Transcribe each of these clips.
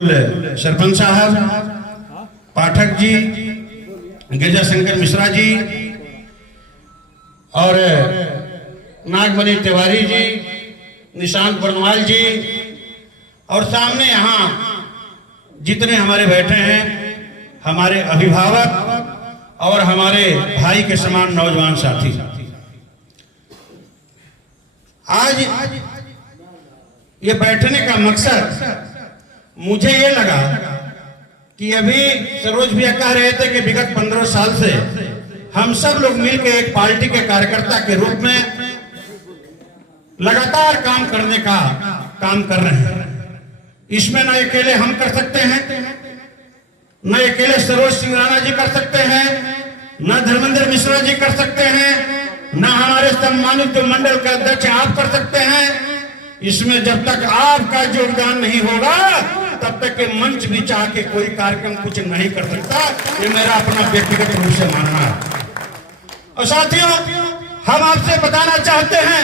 सरपंच साहब, पाठक जी, गिरजा शंकर मिश्रा जी और नागमणि तिवारी जी, निशांत बरनवाल जी और सामने यहाँ जितने हमारे बैठे हैं, हमारे अभिभावक और हमारे भाई के समान नौजवान साथी। आज ये बैठने का मकसद मुझे ये लगा कि अभी सरोज भैया कह रहे थे कि विगत 15 साल से हम सब लोग मिलकर एक पार्टी के कार्यकर्ता के रूप में लगातार काम करने का काम कर रहे हैं। इसमें न अकेले हम कर सकते हैं, न अकेले सरोज सिंह राणा जी कर सकते हैं, न धर्मेंद्र मिश्रा जी कर सकते हैं, न हमारे सम्मानित मंडल के अध्यक्ष आप कर सकते हैं। इसमें जब तक आपका योगदान नहीं होगा तब तक के मंच भी चाह के कोई कार्यक्रम कुछ नहीं कर सकता। ये मेरा अपना व्यक्तिगत रूप से मानना है। और साथियों, हम आपसे बताना चाहते हैं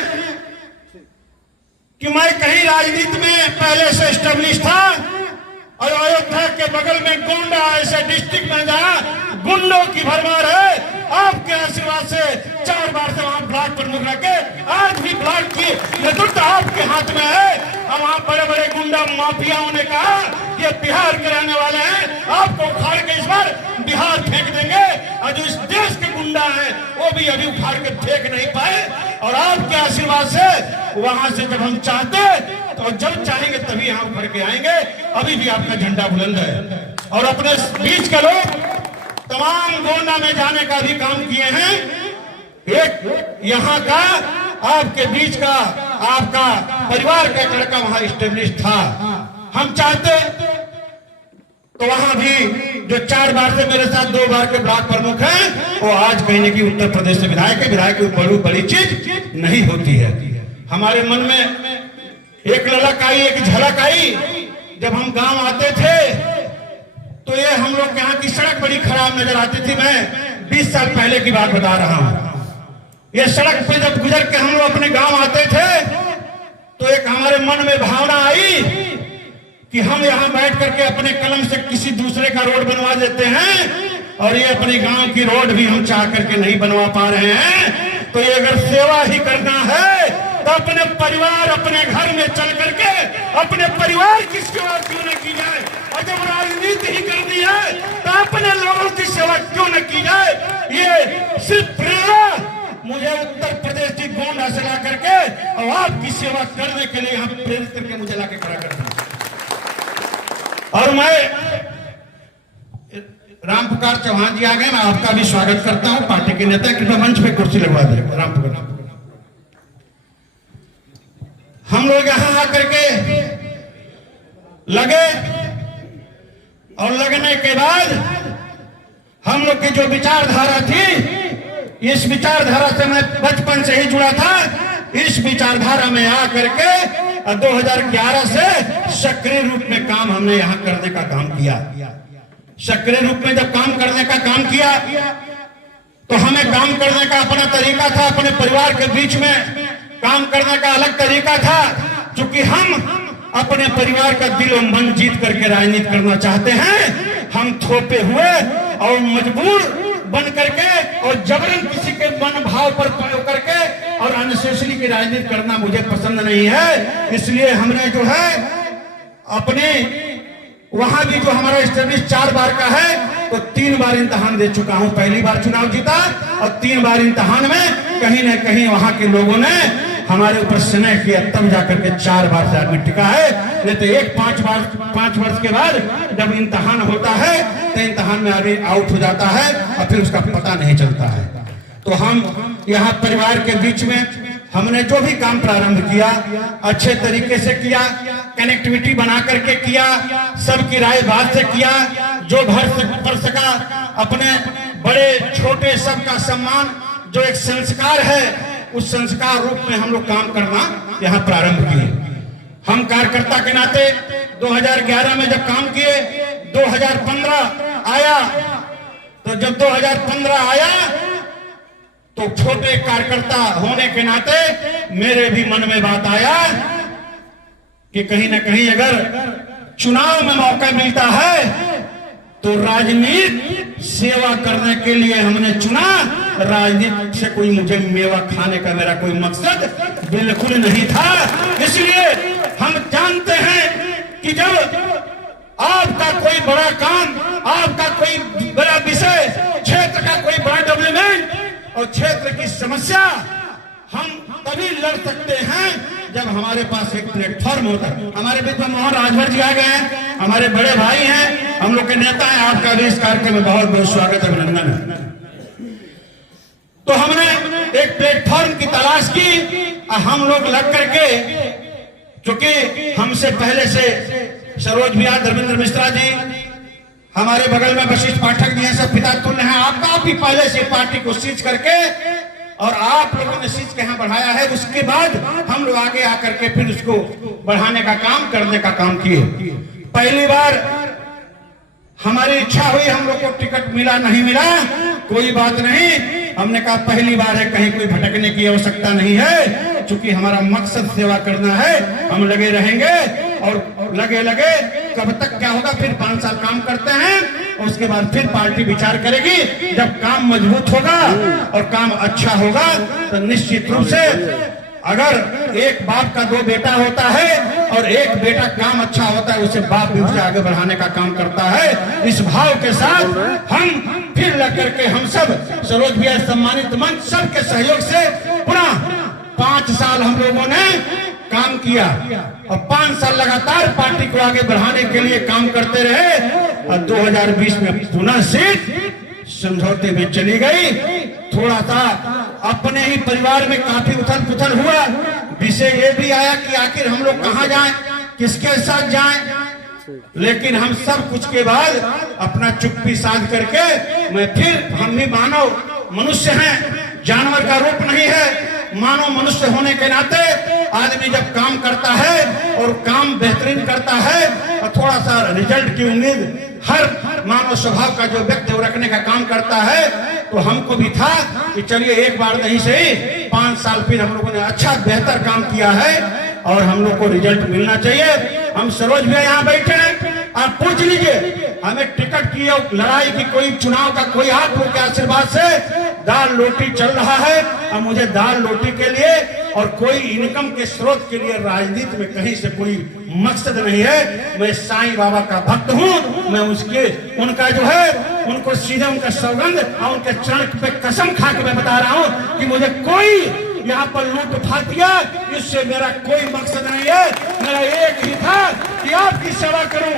कि मैं कहीं राजनीति में पहले से एस्टेब्लिश था और अयोध्या के बगल में गोंडा ऐसे डिस्ट्रिक्ट में जहां गुंडों की भरमार है, आपके आशीर्वाद से 4 बार से वहां ब्लॉक प्रमुख रखे, आज भी ब्लॉक की नेतृत्व आपके हाथ में है। हम वहां बड़े बड़े गुंडा माफियाओं ने कहा ये बिहार के रहने वाले हैं, आपको उखाड़ के इस बार बिहार फेंक देंगे। और जो इस देश के गुंडा हैं वो भी अभी उखाड़ के फेंक नहीं पाए। और आपके आशीर्वाद से वहां से जब हम चाहते तो जब चाहेंगे तभी यहाँ उभर के आएंगे। अभी भी आपका झंडा बुलंद है और अपने बीच के लोग तमाम गोंडा में जाने का भी काम किए हैं। एक यहाँ का आपके बीच का आपका परिवार का लड़का वहां स्टेब्लिश था। हम चाहते तो वहां भी जो 4 बार से मेरे साथ 2 बार के ब्लॉक प्रमुख हैं वो आज कहने की उत्तर प्रदेश से विधायक है। विधायक कोई बड़ी चीज नहीं होती है। हमारे मन में एक ललक आई, एक झलक आई जब हम गांव आते थे तो ये हम लोग यहाँ की सड़क बड़ी खराब नजर आती थी। मैं 20 साल पहले की बात बता रहा हूँ। ये सड़क पे जब गुजर के हम लोग अपने गांव आते थे तो एक हमारे मन में भावना आई कि हम यहाँ बैठ करके अपने कलम से किसी दूसरे का रोड बनवा देते हैं और ये अपने गांव की रोड भी हम चाह करके नहीं बनवा पा रहे हैं। तो ये अगर सेवा ही करना है तो अपने परिवार, अपने घर में चल करके अपने परिवार की सेवा क्यों न की जाए। और जब राजनीति ही करनी है तो अपने लोगों की सेवा क्यों न की जाए। ये सिर्फ प्रेरणा मुझे उत्तर प्रदेश की गोंडा से ला करके और आपकी सेवा करने के लिए यहाँ प्रेरित करके मुझे लाके खड़ा कर दिया। और मैं राम पुकार चौहान जी आ गए, मैं आपका भी स्वागत करता हूं। पार्टी के नेता कृपया मंच पे कुर्सी लगवा दे। राम पुकार हम लोग यहां आकर के लगे और लगने के बाद हम लोग की जो विचारधारा थी, इस विचारधारा से मैं बचपन से ही जुड़ा था। इस विचारधारा में आकर के 2011 से सक्रिय रूप में काम हमने यहाँ करने का काम किया। सक्रिय रूप में जब काम करने का काम किया तो हमें काम करने का अपना तरीका था। अपने परिवार के बीच में काम करने का अलग तरीका था। क्योंकि हम अपने परिवार का दिल और मन जीत करके राजनीति करना चाहते हैं। हम थोपे हुए और मजबूर बन करके और जबरन किसी के मन भाव पर प्रयोग करके और अननेसेसरी की राजनीति करना मुझे पसंद नहीं है। इसलिए हमने जो है अपने वहां भी जो हमारा स्टेब्लिश 4 बार का है तो 3 बार इम्तिहान दे चुका हूं। पहली बार चुनाव जीता और 3 बार इम्तिहान में कहीं न कहीं वहां के लोगों ने हमारे ऊपर स्नेह किया, तब जाकर के 4 बार से आदमी टिका है। नहीं तो 5 वर्ष के बाद जब इम्तिहान होता है तो इम्तिहान में आदमी आउट हो जाता है और फिर उसका पता नहीं चलता है। तो हम यहाँ परिवार के बीच में हमने जो भी काम प्रारंभ किया अच्छे तरीके से किया, कनेक्टिविटी बना करके किया, सबकी राय बात से किया, जो भर पड़ सका अपने बड़े छोटे सबका सम्मान, जो एक संस्कार है उस संस्कार रूप में हम लोग काम करना यहाँ प्रारंभ किए। हम कार्यकर्ता के नाते 2011 में जब काम किए, 2015 आया तो जब 2015 आया तो छोटे कार्यकर्ता होने के नाते मेरे भी मन में बात आया कि कहीं ना कहीं अगर चुनाव में मौका मिलता है तो राजनीति सेवा करने के लिए हमने चुना। राजनीति से कोई मुझे मेवा खाने का मेरा कोई मकसद बिल्कुल नहीं था। इसलिए हम जानते हैं कि जब आपका कोई बड़ा काम, आपका कोई बड़ा विषय, क्षेत्र का कोई बड़ा डेवलपमेंट और क्षेत्र की समस्या, हम तभी लड़ सकते हैं जब हमारे पास एक प्लेटफॉर्म होता है। हमारे बीच में मोहन राजभर जी आ गए हैं, हमारे बड़े भाई हैं, हम लोग के नेता हैं। आपका भी इस कार्यक्रम में बहुत बहुत स्वागत, अभिनंदन है। तो हमने एक प्लेटफॉर्म की तलाश की, हम लोग लग करके, क्योंकि हमसे पहले से सरोज भैया, धर्मेंद्र मिश्रा जी, हमारे बगल में वशिष्ठ पाठक जी हैं, सब पिता तुल्य हैं। आपका भी पहले से पार्टी को सींच करके और आप लोगों ने सींच के यहाँ बढ़ाया है। उसके बाद हम लोग आगे आकर के फिर उसको बढ़ाने का काम, करने का काम किए। पहली बार हमारी इच्छा हुई, हम लोग को टिकट मिला नहीं मिला कोई बात नहीं, हमने कहा पहली बार है, कहीं कोई भटकने की आवश्यकता नहीं है, क्योंकि हमारा मकसद सेवा करना है। हम लगे रहेंगे और लगे लगे कब तक क्या होगा, फिर 5 साल काम करते हैं और उसके बाद फिर पार्टी विचार करेगी। जब काम मजबूत होगा और काम अच्छा होगा तो निश्चित रूप से, अगर एक बाप का 2 बेटा होता है और एक बेटा काम अच्छा होता है, उसे बाप भी उसे आगे बढ़ाने का काम करता है। इस भाव के साथ हम फिर लग करके हम सब सरोज भैया सम्मानित मंच सबके सहयोग से पुनः 5 साल हम लोगों ने काम किया और 5 साल लगातार पार्टी को आगे बढ़ाने के लिए काम करते रहे। और 2020 में पुनः सीट समझौते में चली गई। थोड़ा सा अपने ही परिवार में काफी उथल पुथल हुआ। विषय ये भी आया कि आखिर हम लोग कहां जाएं, किसके साथ जाएं। लेकिन हम सब कुछ के बाद अपना चुप्पी साध करके मैं फिर, हम भी मानव मनुष्य हैं, जानवर का रूप नहीं है। मानव मनुष्य होने के नाते आदमी जब काम करता है और काम बेहतरीन करता है और थोड़ा सा रिजल्ट की उम्मीद हर मानव स्वभाव का जो व्यक्ति रखने का काम करता है, तो हमको भी था कि चलिए एक बार नहीं सही 5 साल फिर हम लोगों ने अच्छा बेहतर काम किया है और हम लोग को रिजल्ट मिलना चाहिए। हम सरोज भैया यहाँ बैठे हैं, आप पूछ लीजिए हमें टिकट की लड़ाई की, कोई चुनाव का कोई आप लोग के आशीर्वाद से दाल रोटी चल रहा है और मुझे दाल रोटी के लिए और कोई इनकम के स्रोत के लिए राजनीति में कहीं से कोई मकसद नहीं है। मैं साईं बाबा का भक्त हूँ। मैं उनका जो है, उनको सीधे उनका सौगंध और उनके चरण पे कसम खा के मैं बता रहा हूँ कि मुझे कोई यहाँ पर लूट उठा दिया, इससे मेरा कोई मकसद नहीं है। मेरा एक ही था कि आपकी सेवा करूं,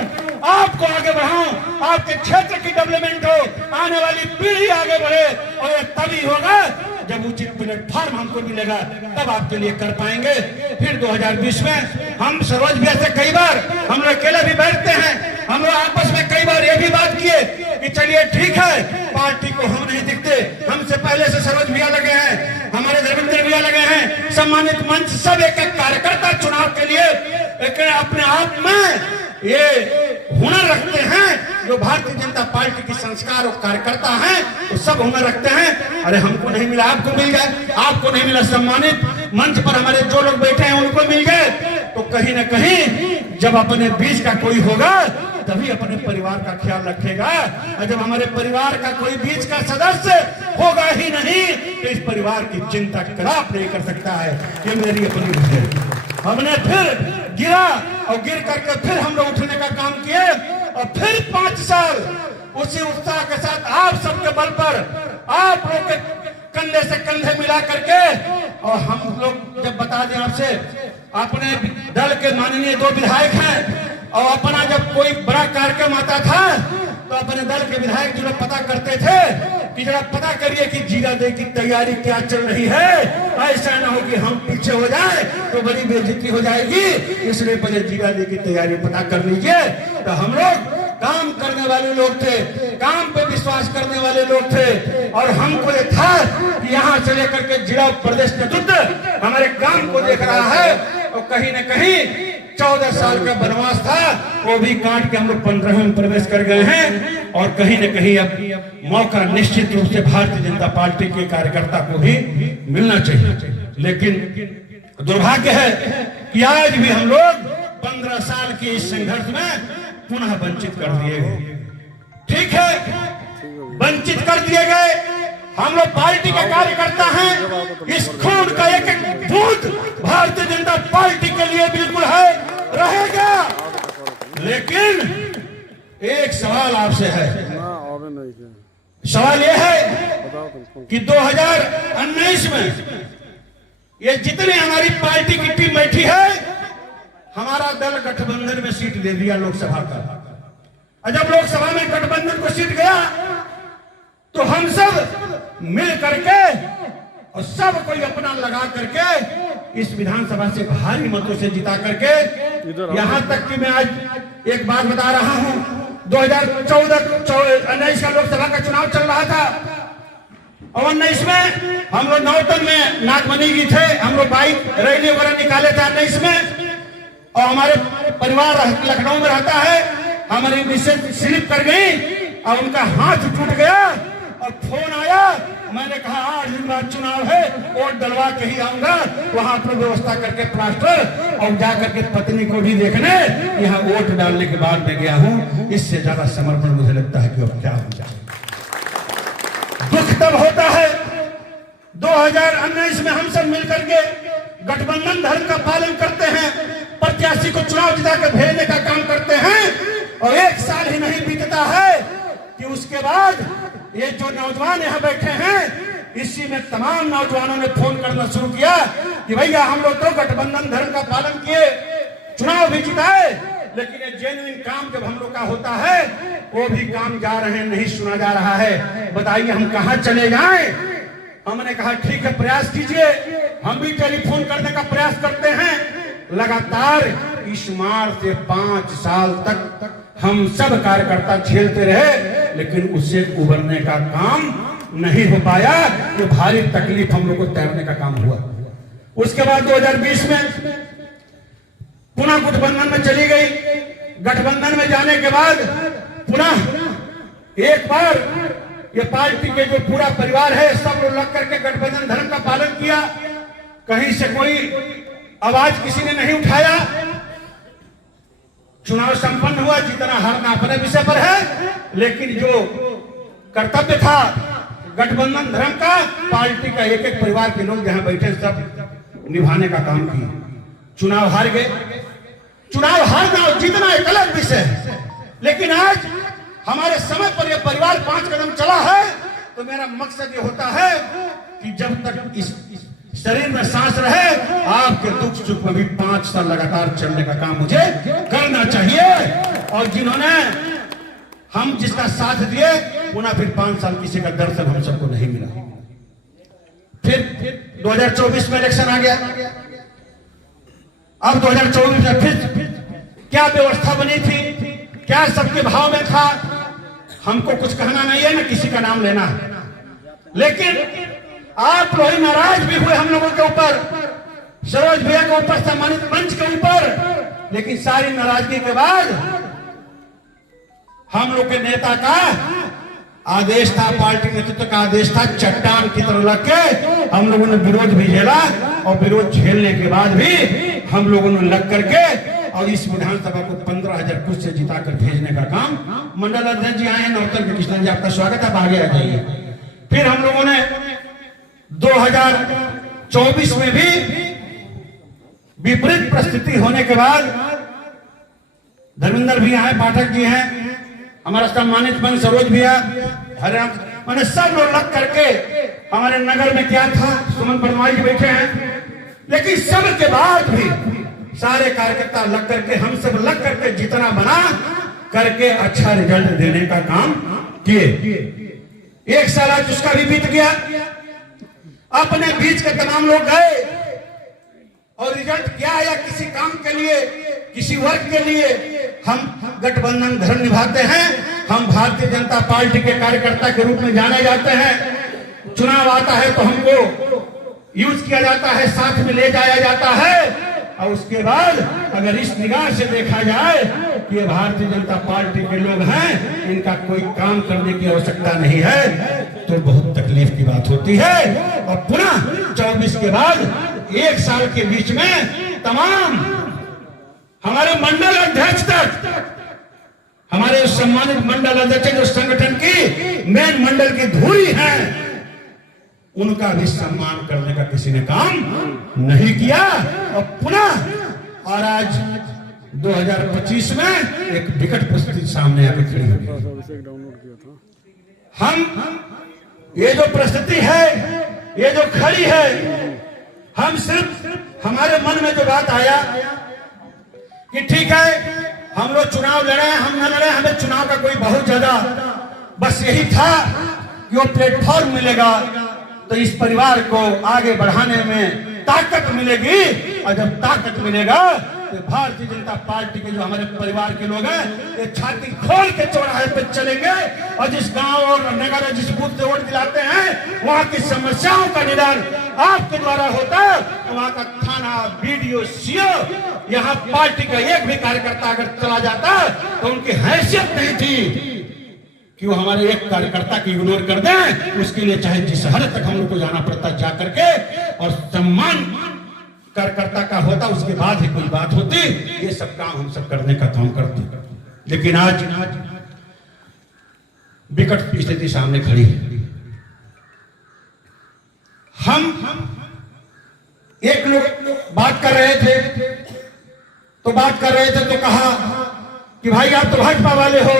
आपको आगे बढ़ाऊं, आपके क्षेत्र की डेवलपमेंट हो, आने वाली पीढ़ी आगे बढ़े। और ये तभी होगा जब उचित प्लेटफॉर्म हमको मिलेगा, तब आपके लिए कर पाएंगे। फिर 2020 में हम सरोज भैया से कई बार हम लोग अकेले भी बैठते हैं, हम लोग आपस में कई बार ये भी बात किए कि चलिए ठीक है, पार्टी को हम नहीं दिखते, हमसे पहले से सरोज भैया लगे हैं, हमारे धर्मेंद्र भैया लगे हैं, सम्मानित मंच सब एक एक कार्यकर्ता चुनाव के लिए एक अपने आप में ये हुनर रखते हैं। जो भारतीय जनता पार्टी की संस्कार और कार्यकर्ता हैं, वो सब हुनर रखते हैं। अरे हमको नहीं मिला, आपको मिल गए, आपको नहीं मिला, सम्मानित मंच पर हमारे जो लोग बैठे हैं उनको मिल गए। तो कहीं ना कहीं जब अपने बीच का कोई होगा तभी अपने परिवार का ख्याल रखेगा। और जब हमारे परिवार का कोई बीच का सदस्य होगा ही नहीं तो इस परिवार की चिंता कदाप नहीं कर सकता है। ये मेरी अपनी है। हमने फिर गिरा और गिर करके फिर हम लोग उठने का काम किए और फिर 5 साल उसी उत्साह के साथ आप सबके बल पर, आप लोग के कंधे से कंधे मिला करके, और हम लोग जब बता दें आपसे, अपने दल के माननीय 2 विधायक हैं और अपना जब कोई बड़ा कार्यक्रम आता था तो अपने दल के विधायक जो लोग पता करते थे कि जरा पता करिए कि जीरा दे की तैयारी क्या चल रही है, ऐसा ना हो कि हम पीछे हो जाए तो बड़ी बेइज्जती हो जाएगी, इसलिए पहले जीरा दे की तैयारी पता कर लीजिए। तो हम लोग काम करने वाले लोग थे, काम पे विश्वास करने वाले लोग थे और हमको ये था कि यहाँ से लेकर के जिला प्रदेश नेतृत्व हमारे काम को देख रहा है और कहीं न कहीं 14 साल का वनवास था वो भी काट के हम लोग 15वें में प्रवेश कर गए हैं और कहीं न कहीं अब मौका निश्चित रूप से भारतीय जनता पार्टी के कार्यकर्ता को भी मिलना चाहिए। लेकिन दुर्भाग्य है कि आज भी हम लोग 15 साल की इस संघर्ष में पुनः वंचित कर दिए गए। ठीक है, वंचित कर दिए गए। हम लोग पार्टी के कार्यकर्ता हैं। इस खून का एक एक बूंद भारतीय जनता पार्टी के लिए बिल्कुल है, रहेगा। लेकिन एक सवाल आपसे है। सवाल यह है कि 2019 में ये जितने हमारी पार्टी की टीम बैठी है, हमारा दल गठबंधन में सीट दे दिया लोकसभा का। और जब लोकसभा में गठबंधन को सीट गया तो हम सब मिल करके और सब कोई अपना लगा करके इस विधानसभा से भारी मतों से जिता करके, यहां तक कि मैं आज एक बात बता रहा हूं, 2019 का लोकसभा का चुनाव चल रहा था और 19 में हम लोग नौतन में नागमणि जी थे, हम लोग बाइक रैली वगैरह निकाले थे 19 में। और हमारे परिवार लखनऊ में रहता है, हमारी मिसेज स्लिप कर गई और उनका हाथ टूट गया और फोन आया। मैंने कहा 8 दिन बाद चुनाव है, वोट डलवा के ही आऊंगा, वहां पर व्यवस्था करके प्लास्टर और जाकर के पत्नी को भी देखने यहाँ वोट डालने के बाद मैं गया हूँ। इससे ज्यादा समर्पण मुझे लगता है कि अब क्या हो जाए। दुख तब होता है 2019 में हम सब मिलकर के गठबंधन धर्म का पालन करते हैं, प्रत्याशी को चुनाव जिता के भेजने का काम करते हैं और एक साल ही नहीं बीतता है कि उसके बाद ये जो नौजवान यहाँ बैठे हैं, इसी में तमाम नौजवानों ने फोन करना शुरू किया कि भैया हम लोग तो गठबंधन धर्म का पालन किए, चुनाव भी जिताए, लेकिन ये जेन्युइन काम जब हम लोग का होता है वो भी काम जा रहे हैं, नहीं सुना जा रहा है। बताइए हम कहाँ चले जाएं? हमने कहा ठीक है, प्रयास कीजिए। हम भी टेलीफोन करने का प्रयास करते हैं। लगातार इस मार्च से 5 साल तक हम सब कार्यकर्ता झेलते रहे, लेकिन उससे उबरने का काम नहीं हो पाया। तो भारी तकलीफ हम लोग को तैरने का काम हुआ। उसके बाद 2020 में पुनः गठबंधन में चली गई। गठबंधन में जाने के बाद पुनः एक बार ये पार्टी के जो पूरा परिवार है सब लोग लग करके गठबंधन धर्म का पालन किया। कहीं से कोई आवाज किसी ने नहीं उठाया। चुनाव संपन्न हुआ, जितना हारना अपने विषय पर है, लेकिन जो कर्तव्य था गठबंधन धर्म का, पार्टी का एक एक परिवार के लोग जहां बैठे सब निभाने का काम किया। चुनाव हार गए। चुनाव हारना और जीतना एक अलग विषय है, लेकिन आज हमारे समय पर यह परिवार 5 कदम चला है। तो मेरा मकसद ये होता है कि जब तक इस शरीर में सांस रहे, आपके दुख सुख में भी 5 साल लगातार चलने का काम मुझे करना चाहिए। और जिन्होंने हम जिसका साथ दिए, पुनः फिर 5 साल किसी का दर्शन हम सबको नहीं मिला। फिर 2024 में इलेक्शन आ गया। अब 2024 में फिर क्या व्यवस्था बनी थी, क्या सबके भाव में था, हमको कुछ कहना नहीं है, ना किसी का नाम लेना है। लेकिन आप लोग नाराज भी हुए हम लोगों के ऊपर, सरोज भैया के ऊपर, सम्मानित मंच के ऊपर। लेकिन सारी नाराजगी के बाद हम लोग के नेता का आदेश था, पार्टी नेतृत्व का आदेश था, चट्टान की तरह लग के हम लोगों ने विरोध भी झेला। और विरोध झेलने के बाद भी हम लोगों ने लग करके और इस विधानसभा को 15,000 कुछ से जिता कर भेजने का काम। मंडल अध्यक्ष जी आए हैं, नौतन के कृष्णन जी, आपका स्वागत है, आगे आ जाइए। फिर हम लोगों ने 2024 में भी विपरीत परिस्थिति होने के बाद धर्मेंद्र भी हैं, पाठक जी हैं, हमारा सम्मानित मंच सरोज भैया, हरिराम, मैंने सब लोग लग करके हमारे नगर में क्या था, सुमन परमाई जी बैठे हैं। लेकिन सब के बाद भी सारे कार्यकर्ता लग करके, हम सब लग करके जितना बना करके अच्छा रिजल्ट देने का काम किए। 1 साल आज उसका भी बीत गया। अपने बीच के तमाम लोग गए और रिजल्ट क्या आया किसी काम के लिए, किसी वर्ग के लिए। हम गठबंधन धर्म निभाते हैं, हम भारतीय जनता पार्टी के कार्यकर्ता के रूप में जाने जाते हैं। चुनाव आता है तो हमको यूज किया जाता है, साथ में ले जाया जाता है। और उसके बाद अगर इस निगाह से देखा जाए कि ये भारतीय जनता पार्टी के लोग हैं, इनका कोई काम करने की आवश्यकता नहीं है, तो बहुत तकलीफ की बात होती है। और पुनः 24 के बाद 1 साल के बीच में तमाम हमारे मंडल अध्यक्ष तक, हमारे सम्मानित मंडल अध्यक्ष जो संगठन की मेन मंडल की धुरी है, उनका भी सम्मान करने का किसी ने काम नहीं किया। और पुनः और आज 2025 में एक विकट परिस्थिति सामने आकर खड़ी हो गई। हम ये जो परिस्थिति है, ये जो खड़ी है, हम सिर्फ हमारे मन में जो बात आया कि ठीक है हम लोग चुनाव लड़े, हम न लड़े, हमें चुनाव का कोई बहुत ज्यादा बस यही था कि वो प्लेटफॉर्म मिलेगा तो इस परिवार को आगे बढ़ाने में ताकत मिलेगी, और जब ताकत मिलेगा तो भारतीय जनता पार्टी के जो हमारे परिवार के लोग हैं ये छाती खोल के चौराहे पे चलेंगे और जिस गांव और नगर जिस बूथ से वोट दिलाते हैं वहां की समस्याओं का निदान आपके द्वारा होता है। तो वहां का थाना, बीडीओ, सीओ, यहाँ पार्टी का एक भी कार्यकर्ता अगर चला जाता तो उनकी हैसियत नहीं थी कि वो हमारे एक कार्यकर्ता की इग्नोर कर दें। उसके लिए चाहे जिस हद तक हम लोग को जाना पड़ता जा करके, और सम्मान कार्यकर्ता का होता, उसके बाद ही कोई बात होती। ये सब काम हम सब करने का काम करते, लेकिन आज विकट स्थिति सामने खड़ी है। हम एक लोग बात कर रहे थे तो कहा कि भाई आप तो भाजपा वाले हो,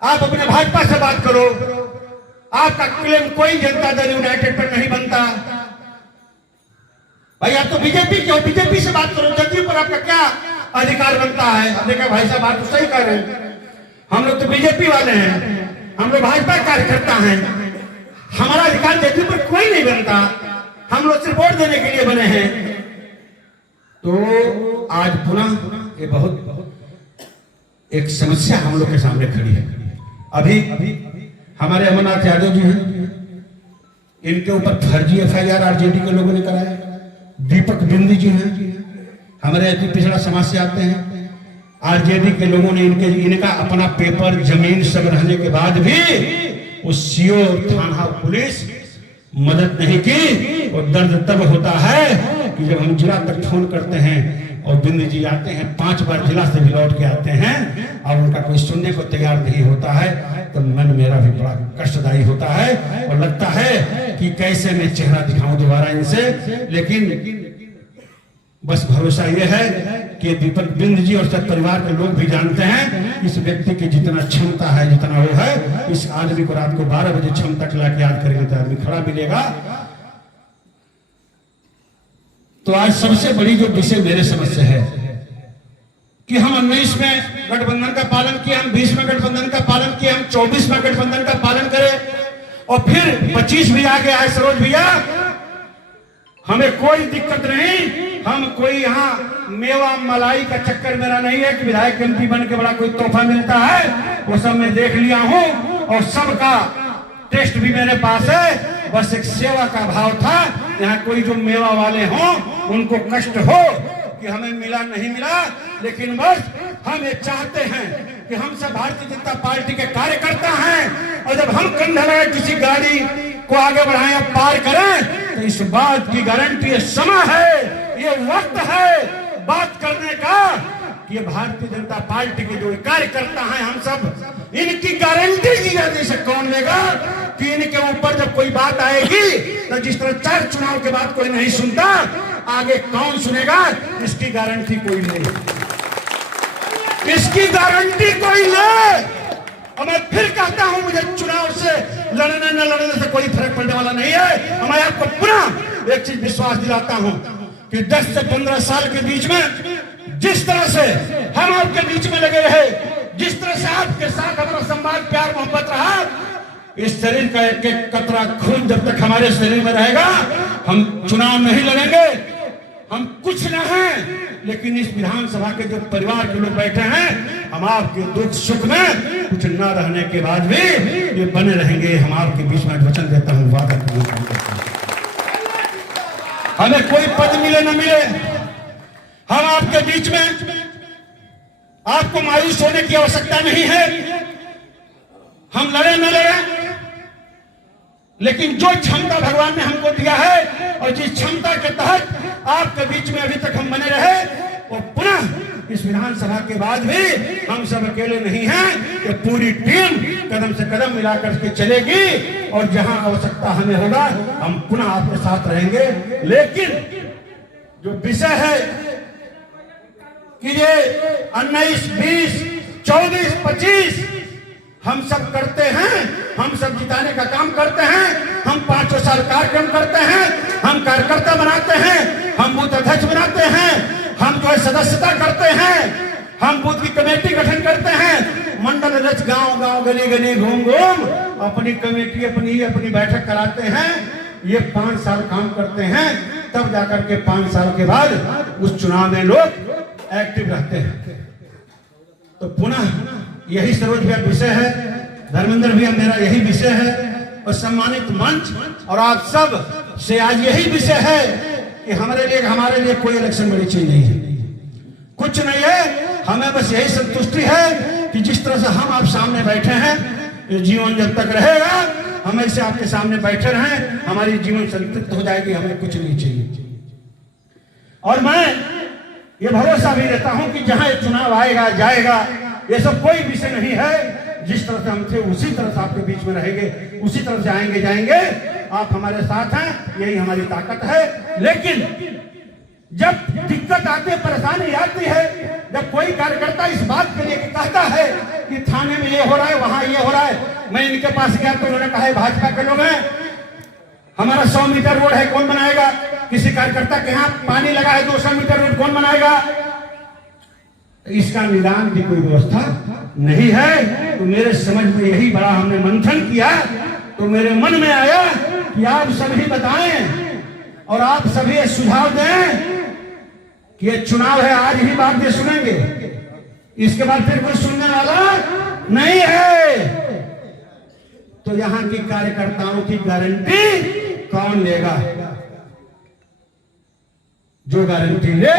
आप अपने भाजपा से बात करो, आपका क्लेम कोई जनता दल यूनाइटेड पर नहीं बनता। भाई आप तो बीजेपी के हो, बीजेपी से बात करो, जदयू पर आपका क्या अधिकार बनता है? हमने कहा भाई साहब बात तो सही कर रहे हैं, हम लोग तो बीजेपी वाले हैं, हम लोग भाजपा कार्यकर्ता हैं, हमारा अधिकार जदयू पर कोई नहीं बनता, हम लोग सिर्फ वोट देने के लिए बने हैं। तो आज पुनः ये बहुत एक समस्या हम लोग के सामने खड़ी है। अभी हमारे अमरनाथ यादव जी हैं, इनके ऊपर फर्जी FIR आरजेडी के लोगों ने कराया। दीपक बिंदी जी हैं, हमारे अति पिछड़ा समाज से आते हैं, आरजेडी के लोगों ने इनका अपना पेपर, जमीन सब रहने के बाद भी उस सीओ, थाना, पुलिस मदद नहीं की। और दर्द तब होता है कि जब हम जिला तक फोन करते हैं और बिंदी जी आते हैं, 5 बार जिला से भी लौट के आते हैं और उनका कोई सुनने को तैयार नहीं होता है, तो मन मेरा भी बड़ा कष्टदायी होता है और लगता है कि कैसे मैं चेहरा दिखाऊं दोबारा इनसे। लेकिन बस भरोसा यह है कि दीपक बिंद जी और सब परिवार के लोग भी जानते हैं इस व्यक्ति की जितना क्षमता है, जितना वो है, इस आदमी को रात को 12 बजे क्षमता चला के याद करेंगे तो आदमी खड़ा मिलेगा। तो आज सबसे बड़ी जो विषय मेरे समझ से है कि हम 19 में गठबंधन का पालन किए, हम 20 में गठबंधन का पालन किए, हम 24 में गठबंधन का पालन करें और फिर 25 भी आगे आए। सरोज भैया, हमें कोई दिक्कत नहीं, हम कोई यहाँ मेवा मलाई का चक्कर मेरा नहीं है कि विधायक MP बन के बड़ा कोई तोहफा मिलता है, वो सब मैं देख लिया हूँ और सबका टेस्ट भी मेरे पास है। बस एक सेवा का भाव था, यहाँ कोई जो मेवा वाले हों उनको कष्ट हो कि हमें मिला नहीं मिला, लेकिन बस हम ये चाहते हैं कि हम सब भारतीय जनता पार्टी के कार्यकर्ता हैं और जब हम कंधा लगाए किसी गाड़ी को आगे बढ़ाएं या पार करें तो इस बात की गारंटी, ये समय है, ये वक्त है बात करने का कि ये भारतीय जनता पार्टी के जो कार्यकर्ता हैं हम सब, इनकी गारंटी दी जाती है। कौन लेगा कि इनके ऊपर जब कोई बात आएगी तो जिस तरह 4 चुनाव के बाद कोई नहीं सुनता, आगे कौन सुनेगा? इसकी गारंटी कोई नहीं, इसकी गारंटी कोई ले। और मैं फिर कहता हूं, मुझे चुनाव से लड़ने न लड़ने से कोई फर्क पड़ने वाला नहीं है। मैं आपको पुनः एक चीज विश्वास दिलाता हूं कि 10 से 15 साल के बीच में जिस तरह से हम आपके बीच में लगे रहे, जिस तरह से आपके साथ हमारा संवाद, प्यार, मोहब्बत रहा, इस शरीर का एक एक कतरा खून जब तक हमारे शरीर में रहेगा, हम चुनाव नहीं लड़ेंगे। हम कुछ न हैं, लेकिन इस विधानसभा के जो परिवार के लोग बैठे हैं, हम आपके दुख सुख में कुछ न रहने के बाद भी ये बने रहेंगे। हम आपके बीच में वचन देता हूँ, वादा करता हूँ, हमें कोई पद मिले न मिले, हम आपके बीच में, आपको मायूस होने की आवश्यकता नहीं है। हम लड़े न लड़े, लेकिन जो क्षमता भगवान ने हमको दिया है और जिस क्षमता के तहत आपके बीच में अभी तक हम बने रहे, और पुनः इस विधानसभा के बाद भी हम सब अकेले नहीं हैं, कि पूरी टीम कदम से कदम मिलाकर के चलेगी और जहां आवश्यकता हमें होगा हम पुनः आपके साथ रहेंगे। लेकिन जो विषय है कि ये 19, 20, 24, 25 हम सब करते हैं, हम सब जिताने का काम करते हैं, हम 5 साल कार्यक्रम करते हैं, हम कार्यकर्ता बनाते हैं, हम बूथ अध्यक्ष बनाते हैं, हम जो है सदस्यता करते हैं, हम बूथ की कमेटी गठन करते हैं, मंडल अध्यक्ष गांव गांव गली गली घूम घूम अपनी कमेटी अपनी बैठक कराते हैं। ये 5 साल काम करते हैं, तब जाकर के 5 साल के बाद उस चुनाव में लोग एक्टिव रहते हैं। तो पुनः यही सरोज भैया विषय है, धर्मेंद्र भैया मेरा यही विषय है, और सम्मानित मंच और आप सब से आज यही विषय है कि हमारे लिए कोई इलेक्शन बड़ी चीज नहीं है, कुछ नहीं है। हमें बस यही संतुष्टि है कि जिस तरह से हम आप सामने बैठे हैं, जीवन जब तक रहेगा हम ऐसे आपके सामने बैठे रहें, हमारी जीवन संतृप्त हो जाएगी, हमें कुछ नहीं चाहिए। और मैं ये भरोसा भी देता हूं कि जहां चुनाव आएगा जाएगा, ये सब कोई विषय नहीं है। जिस तरह से हम थे उसी तरह से आपके बीच में रहेंगे, उसी तरह से आएंगे जाएंगे, आप हमारे साथ हैं, यही हमारी ताकत है। लेकिन जब दिक्कत आती है, परेशानी आती है, जब कोई कार्यकर्ता इस बात के लिए कहता है कि थाने में ये हो रहा है, वहां ये हो रहा है, मैं इनके पास गया तो उन्होंने कहा भाजपा के लोग हैं, हमारा 100 मीटर रोड है कौन बनाएगा, किसी कार्यकर्ता के यहाँ पानी लगा है 200 मीटर रोड कौन बनाएगा, इसका निदान की कोई व्यवस्था नहीं है। तो मेरे समझ में यही बड़ा हमने मंथन किया, तो मेरे मन में आया कि आप सभी बताएं और आप सभी सुझाव दें कि ये चुनाव है, आज ही बात ये सुनेंगे, इसके बाद फिर कोई सुनने वाला नहीं है। तो यहां की कार्यकर्ताओं की गारंटी कौन लेगा? जो गारंटी ले,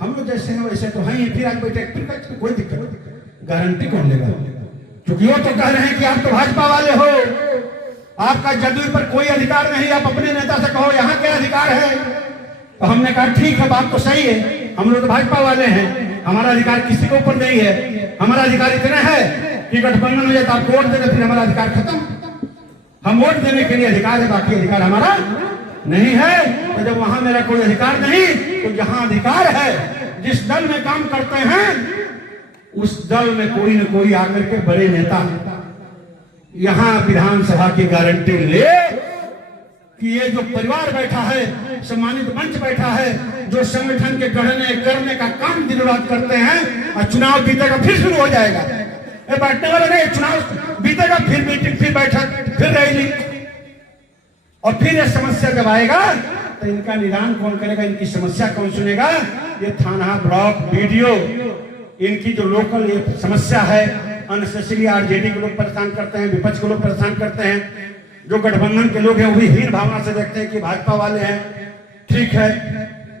हम लोग जैसे हैं वैसे तो हैं, फिर आप बैठे कोई दिक्कत नहीं, गारंटी कौन लेगा? क्योंकि वो तो कह रहे हैं कि आप तो भाजपा वाले हो, आपका जदयू पर कोई अधिकार नहीं, आप अपने नेता से कहो यहाँ क्या अधिकार है। तो हमने कहा ठीक है, बात तो सही है, हम लोग तो भाजपा वाले हैं, हमारा अधिकार किसी के ऊपर नहीं है, हमारा अधिकार इतना है कि गठबंधन हो जाए तो आप वोट देंगे, फिर हमारा अधिकार खत्म, हम वोट देने के लिए अधिकार है, बाकी अधिकार हमारा नहीं है। तो जब वहां मेरा कोई अधिकार नहीं, तो जहां अधिकार है, जिस दल में काम करते हैं उस दल में कोई न कोई आकर के बड़े नेता यहां विधानसभा की गारंटी ले कि ये जो परिवार बैठा है, सम्मानित मंच बैठा है, जो संगठन के गढ़ने करने का काम दिन रात करते हैं, और चुनाव बीतेगा फिर शुरू हो जाएगा, ये बैठने वाले नहीं, चुनाव बीतेगा फिर मीटिंग, फिर बैठक, फिर रैली, और फिर ये समस्या जब आएगा तो इनका निदान कौन करेगा, इनकी समस्या कौन सुनेगा? ये थाना, ब्लॉक, बीडीओ, इनकी जो लोकल ये समस्या है, अननेसेसरी आरजेडी के लोग परेशान करते हैं, विपक्ष के लोग परेशान करते हैं, जो गठबंधन के लोग हैं वो भी हीन भावना से देखते हैं कि भाजपा वाले हैं। ठीक है,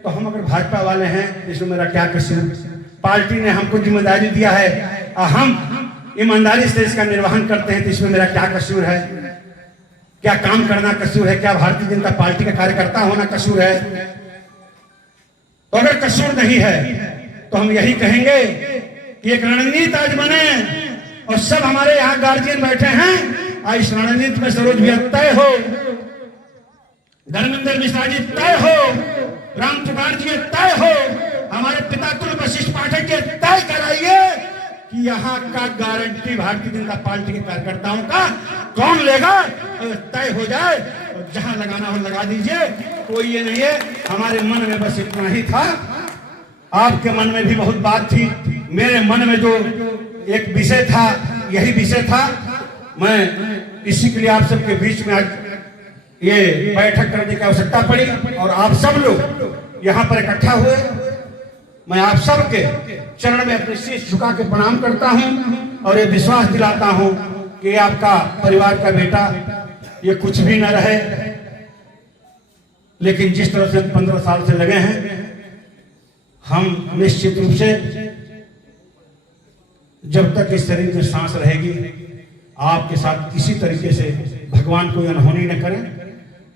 तो हम अगर भाजपा वाले हैं इसमें मेरा क्या कसूर? पार्टी ने हमको जिम्मेदारी दिया है, हम ईमानदारी से इसका निर्वहन करते हैं, तो इसमें मेरा क्या कसूर है? क्या काम करना कसूर है? क्या भारतीय जनता पार्टी का कार्यकर्ता होना कसूर है? तो अगर कसूर नहीं है तो हम यही कहेंगे कि एक रणनीति आज बने, और सब हमारे यहाँ गार्जियन बैठे हैं, आज इस रणनीति में सरोज भैया तय हो, धर्मेंद्र मिश्रा जी तय हो, राम पुकार जी तय हो, हमारे पिता तुल वशिष्ठ पाठक जी तय कराइए कि यहाँ का गारंटी भारतीय जनता पार्टी के कार्यकर्ताओं का कौन लेगा, तय हो जाए, और जहां लगाना हो लगा दीजिए, कोई ये नहीं है। हमारे मन में बस इतना ही था, आपके मन में भी बहुत बात थी, मेरे मन में जो एक विषय था यही विषय था। मैं इसी के लिए आप सबके बीच में आज ये बैठक करने की आवश्यकता पड़ी, और आप सब लोग यहाँ पर इकट्ठा हुए। मैं आप सबके चरण में अपने शीश झुका के प्रणाम करता हूँ, और ये विश्वास दिलाता हूँ कि आपका परिवार का बेटा ये कुछ भी न रहे, लेकिन जिस तरह से 15 साल से लगे हैं, हम निश्चित रूप से जब तक इस शरीर में सांस रहेगी, आपके साथ इसी तरीके से भगवान कोई अनहोनी न करे,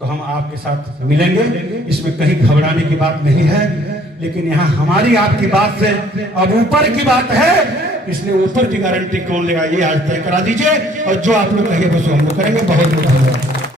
तो हम आपके साथ मिलेंगे। इसमें कहीं घबराने की बात नहीं है। लेकिन यहाँ हमारी आपकी बात से अब ऊपर की बात है, इसलिए ऊपर की गारंटी कौन लेगा ये आज तय करा दीजिए, और जो आप लोग कहिए बस हम लोग करेंगे। बहुत बहुत